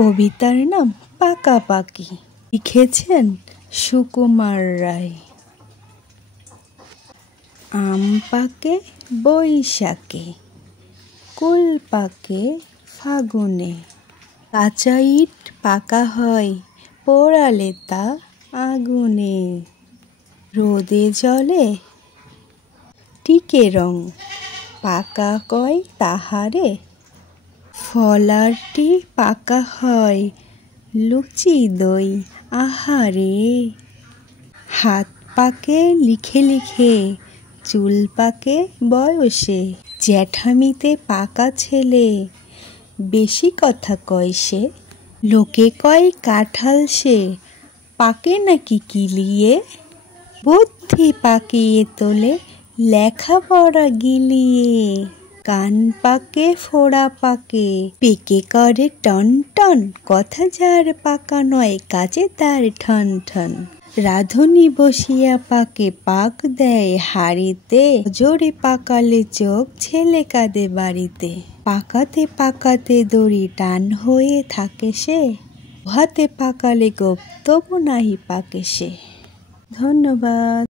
কবিতার নাম পাকাপাকি, লিখেছেন সুকুমার রায়। আম পাকে বৈশাখে, কুল পাকে ফাগুনে, কাঁচা ইট পাকা হয় পোড়ালে তা আগুনে। রোদে জলে টিকে রং, পাকা কয় তাহারে, ফলারটি পাকা হয় লুচি দই আহারে। হাত পাকে লিখে লিখে, চুল পাকে বয়সে, জ্যাঠামিতে পাকা ছেলে বেশি কথা কয় সে। লোকে কয় কাঁঠাল সে, পাকে নাকি কিলিয়ে, বুদ্ধি পাকিয়ে তোলে লেখাপড়া গিলিয়ে। কান পাকে ফোড়া পাকে, পেকে করে টন টন, কথা যার পাকা নয় কাজে তার ঠন ঠন। রাঁধুনি বসিয়া পাকে পাক দেয় হাঁড়িতে, জোরে পাকালে চোখ ছেলে কাঁদে বাড়িতে। পাকাতে পাকাতে দড়ি টান হয়ে থাকে সে, হাতে পাকালে গোপ তবু নাহি পাকে সে। ধন্যবাদ।